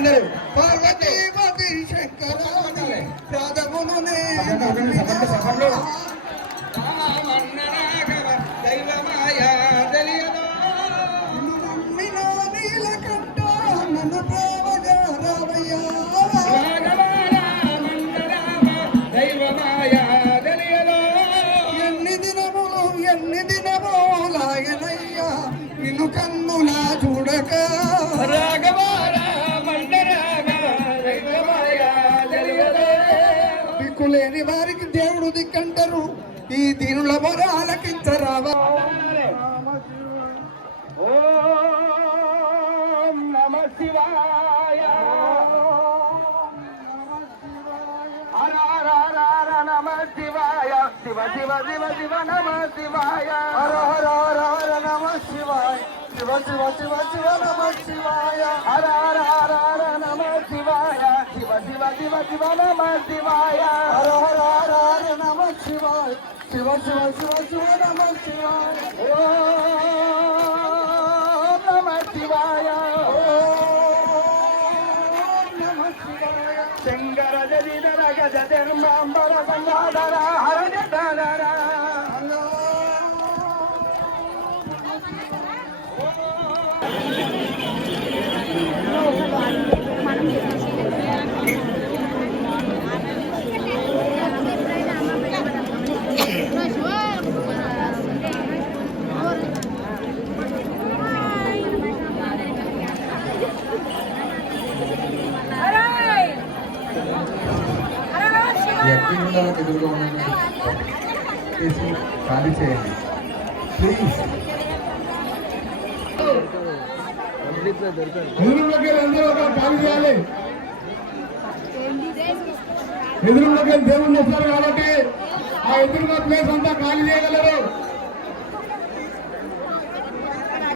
అందరూ ఎన్ని దినమో లాగనయ్యా? నిన్ను కన్నులా చూడక దిక్కులేని వారికి దేవుడు దిక్కంటారు. ఈ దీనుల మొర ఆలకించరావా. నమ శివాయ. నమ శివాయ. శివ శివ శివ శివ నమ శివాయ. హర హర హర నమ శివాయ. శివ శివ శివ శివ నమ శివాయ. హర నమ శివాయ శివ శివ నమ శివాయ హర హర హర హర నమ శివాయ. శివ శివ శివ శివ నమ శివాయ. ఓం నమ శివాయ. ఓం నమ శివాయ. శంకర జదిధర గజ ధర్మాంబర గంగాధర ఎక్కడ ఎదురుగా ఉన్నాను చేసి ఖాళీ చేయండి ప్లీజ్ ఎదురులోకి అందరూ ఒక ఖాళీ చేయాలి. ఎదురులోకి దేవుళ్ళు వస్తారు కాబట్టి ఆ ఎదురున్న ప్లేస్ అంతా ఖాళీ చేయగలరు.